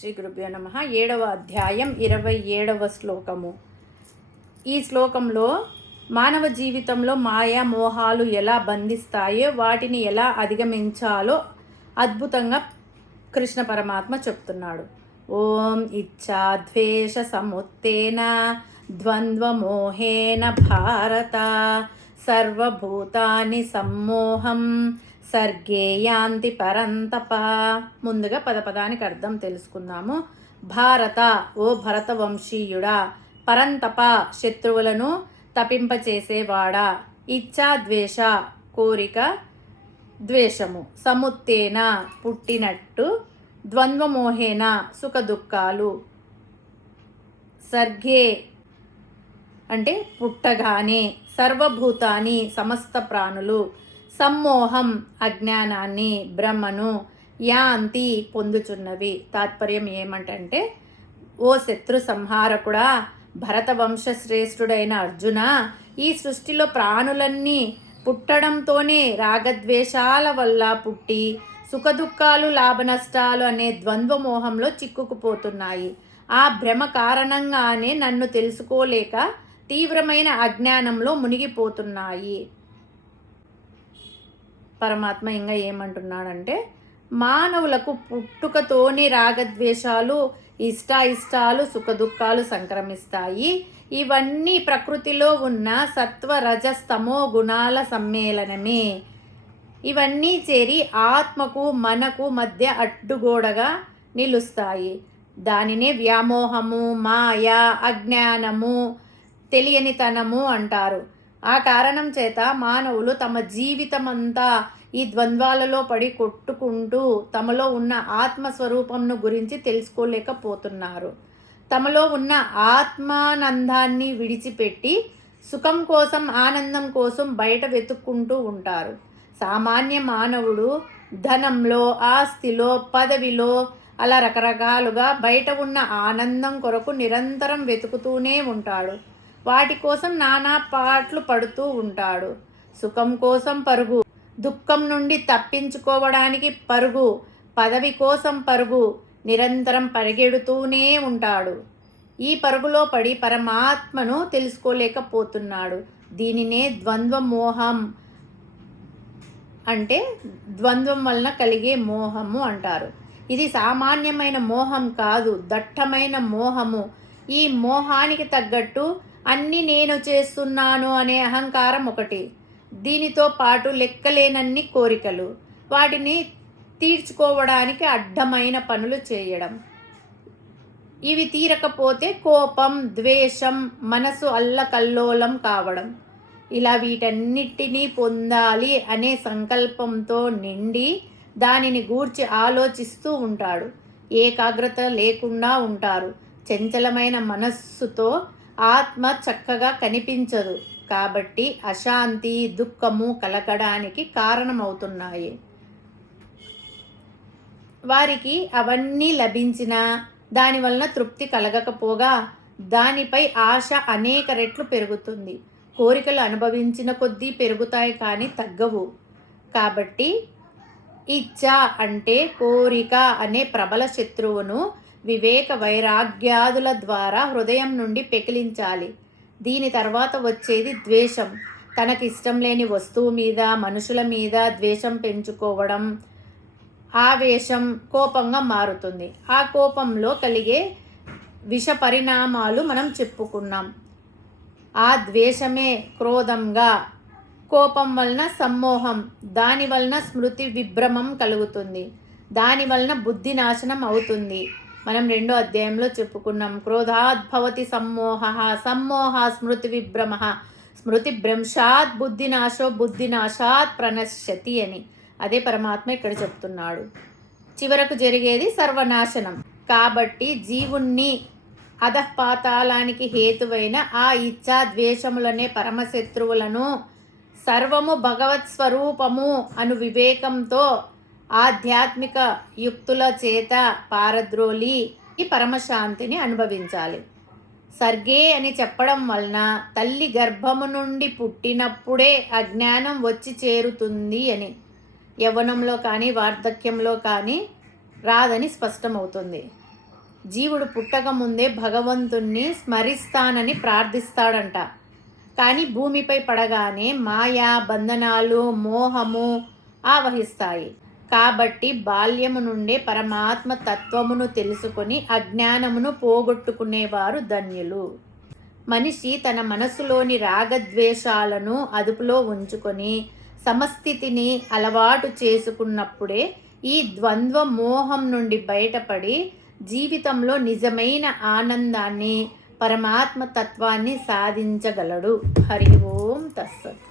శ్రీ గురుభ్యో నమః. 7వ అధ్యాయం 27వ శ్లోకము. ఈ శ్లోకంలో మానవ జీవితంలో మాయా మోహాలు ఎలా బంధిస్తాయో వాటిని ఎలా అధిగమించాలో అద్భుతంగా కృష్ణ పరమాత్మ చెప్తున్నాడు. ఓం ఇచ్చా ద్వేష సముత్తేన ద్వంద్వమోహేన భారత సర్వభూతాని సమ్మోహం సర్గే యాంతి పరంతప. ముందుగా పదపదానికి అర్థం తెలుసుకుందాము. భారత, ఓ భరతవంశీయుడా. పరంతప, శత్రువులను తపింపచేసేవాడా. ఇచ్చా ద్వేష, కోరిక ద్వేషము. సముత్తేన, పుట్టినట్టు. ద్వంద్వమోహేన, సుఖ దుఃఖాలు. సర్గే అంటే పుట్టగానే. సర్వభూతాని, సమస్త ప్రాణులు. సమ్మోహం, అజ్ఞానాన్ని, బ్రహ్మను. యాంతి, పొందుచున్నవి. తాత్పర్యం ఏమంటే, ఓ శత్రు సంహారకుడా, భరతవంశ శ్రేష్ఠుడైన అర్జున, ఈ సృష్టిలో ప్రాణులన్నీ పుట్టడంతోనే రాగద్వేషాల వల్ల పుట్టి సుఖదుఖాలు లాభనష్టాలు అనే ద్వంద్వమోహంలో చిక్కుకుపోతున్నాయి. ఆ భ్రమ కారణంగానే నన్ను తెలుసుకోలేక తీవ్రమైన అజ్ఞానంలో మునిగిపోతున్నాయి. పరమాత్మ ఇంకా ఏమంటున్నాడంటే, మానవులకు పుట్టుకతోని రాగద్వేషాలు, ఇష్టాయిష్టాలు, సుఖదుఖాలు సంక్రమిస్తాయి. ఇవన్నీ ప్రకృతిలో ఉన్న సత్వ రజస్తమో గుణాల సమ్మేళనమే. ఇవన్నీ చేరి ఆత్మకు మనకు మధ్య అడ్డుగోడగా నిలుస్తాయి. దానినే వ్యామోహము, మాయ, అజ్ఞానము, తెలియనితనము అంటారు. ఆ కారణం చేత మానవులు తమ జీవితమంతా ఈ ద్వంద్వాలలో పడి కొట్టుకుంటూ తమలో ఉన్న ఆత్మస్వరూపంను గురించి తెలుసుకోలేకపోతున్నారు. తమలో ఉన్న ఆత్మానందాన్ని విడిచిపెట్టి సుఖం కోసం, ఆనందం కోసం బయట వెతుక్కుంటూ ఉంటారు. సామాన్య మానవుడు ధనంలో, ఆస్తిలో, పదవిలో అలా రకరకాలుగా బయట ఉన్న ఆనందం కొరకు నిరంతరం వెతుకుతూనే ఉంటాడు. వాటి కోసం నానా పాట్లు పడుతూ ఉంటాడు. సుఖం కోసం పరుగు, దుఃఖం నుండి తప్పించుకోవడానికి పరుగు, పదవి కోసం పరుగు, నిరంతరం పరిగెడుతూనే ఉంటాడు. ఈ పరుగులో పడి పరమాత్మను తెలుసుకోలేకపోతున్నాడు. దీనినే ద్వంద్వమోహం అంటే ద్వంద్వం వలన కలిగే మోహము అంటారు. ఇది సామాన్యమైన మోహం కాదు, దట్టమైన మోహము. ఈ మోహానికి తగ్గట్టు అన్నీ నేను చేస్తున్నాను అనే అహంకారం ఒకటి. దీనితో పాటు లెక్కలేనన్ని కోరికలు, వాటిని తీర్చుకోవడానికి అడ్డమైన పనులు చేయడం. ఇవి తీరకపోతే కోపం, ద్వేషం, మనసు అల్లకల్లోలం కావడం. ఇలా వీటన్నిటినీ పొందాలి అనే సంకల్పంతో నిండి దానిని గూర్చి ఆలోచిస్తూ ఉంటాడు. ఏకాగ్రత లేకుండా ఉంటారు. చంచలమైన మనస్సుతో ఆత్మ చక్కగా కనిపించదు. కాబట్టి అశాంతి, దుఃఖము కలగడానికి కారణమవుతున్నాయి. వారికి అవన్నీ లభించినా దానివలన తృప్తి కలగకపోగా దానిపై ఆశ అనేక రెట్లు పెరుగుతుంది. కోరికలు అనుభవించిన కొద్దీ పెరుగుతాయి కానీ తగ్గవు. కాబట్టి ఇచ్చ అంటే కోరిక అనే ప్రబల శత్రువును వివేక వైరాగ్యాదుల ద్వారా హృదయం నుండి పెకిలించాలి. దీని తర్వాత వచ్చేది ద్వేషం. తనకిష్టం లేని వస్తువు మీద, మనుషుల మీద ద్వేషం పెంచుకోవడం. ఆవేశం కోపంగా మారుతుంది. ఆ కోపంలో కలిగే విష పరిణామాలు మనం చెప్పుకున్నాం. ఆ ద్వేషమే క్రోధంగా, కోపం వలన సమ్మోహం, దాని వలన స్మృతి విభ్రమం కలుగుతుంది. దాని వలన బుద్ధి నాశనం అవుతుంది. మనం 2వ అధ్యాయంలో చెప్పుకున్నాం. క్రోధాద్భవతి సమ్మోహ, సమ్మోహ స్మృతి విభ్రమ, స్మృతి భ్రంశాత్ బుద్ధినాశో, బుద్ధినాశాత్ ప్రణశ్యతి అని. అదే పరమాత్మ ఇక్కడ చెప్తున్నాడు. చివరకు జరిగేది సర్వనాశనం. కాబట్టి జీవుణ్ణి అధఃపాతాళానికి హేతువైన ఆ ఇచ్చా ద్వేషములనే పరమశత్రువులను సర్వము భగవత్ స్వరూపము అను వివేకంతో ఆధ్యాత్మిక యుక్తుల చేత పారద్రోలి ఈ పరమశాంతిని అనుభవించాలి. సర్గే అని చెప్పడం వలన తల్లి గర్భము నుండి పుట్టినప్పుడే అజ్ఞానం వచ్చి చేరుతుంది అని. యవ్వనంలో కానీ వార్ధక్యంలో కానీ రాదని స్పష్టమవుతుంది. జీవుడు పుట్టక ముందే భగవంతుణ్ణి స్మరిస్తానని ప్రార్థిస్తాడంట. కానీ భూమిపై పడగానే మాయా, బంధనాలు, మోహము ఆవహిస్తాయి. కాబట్టి బాల్యము నుండే పరమాత్మ తత్వమును తెలుసుకొని అజ్ఞానమును పోగొట్టుకునేవారు ధన్యులు. మనిషి తన మనసులోని రాగద్వేషాలను అదుపులో ఉంచుకొని సమస్థితిని అలవాటు చేసుకున్నప్పుడే ఈ ద్వంద్వ మోహం నుండి బయటపడి జీవితంలో నిజమైన ఆనందాన్ని, పరమాత్మ తత్వాన్ని సాధించగలడు. హరి ఓం తత్సత్.